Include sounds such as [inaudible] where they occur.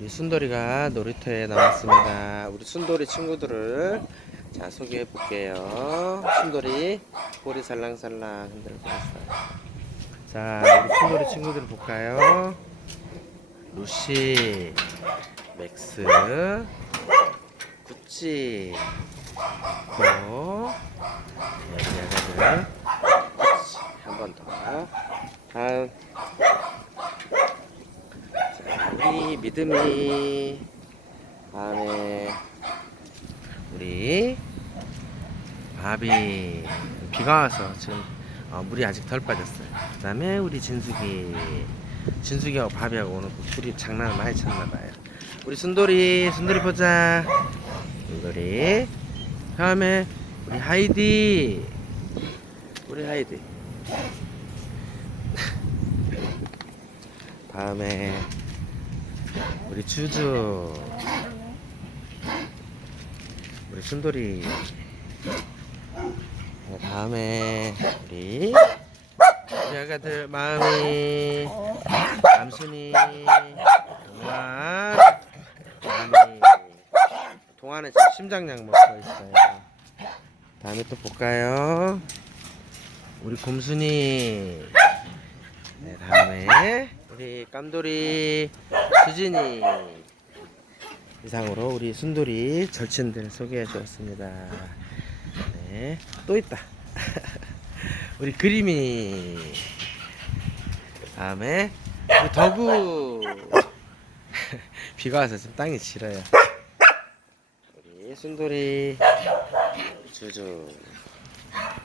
우리 순돌이가 놀이터에 나왔습니다. 우리 순돌이 친구들을 자 소개해 볼게요. 순돌이 꼬리 살랑살랑 흔들고 있어요. 자 우리 순돌이 친구들 볼까요? 루시, 맥스, 구찌, 고 여기 아가들 한번 더. 다음 우리 믿음이 다음에 우리 바비 비가 와서 지금 어, 물이 아직 덜 빠졌어요. 그 다음에 우리 진숙이 진숙이하고 바비하고 오늘 둘이 장난을 많이 쳤나봐요. 우리 순돌이 순돌이 보자. 순돌이 다음에 우리 하이디 우리 하이디 [laughs] 다음에 우리 주주. 우리 순돌이. 네, 다음에 우리 우리 아가들 마음이. 남순이. 마음이. 동아는 지금 심장약 먹고 있어요. 다음에 또 볼까요? 우리 곰순이 네 다음에 우리 깜돌이 수진이 이상으로 우리 순돌이 절친들 소개해 주었습니다. 네, 또 있다. [laughs] 우리 그림이 다음에 우리 덕우 [laughs] 비가 와서 지금 땅이 싫어요. 우리 순돌이 주주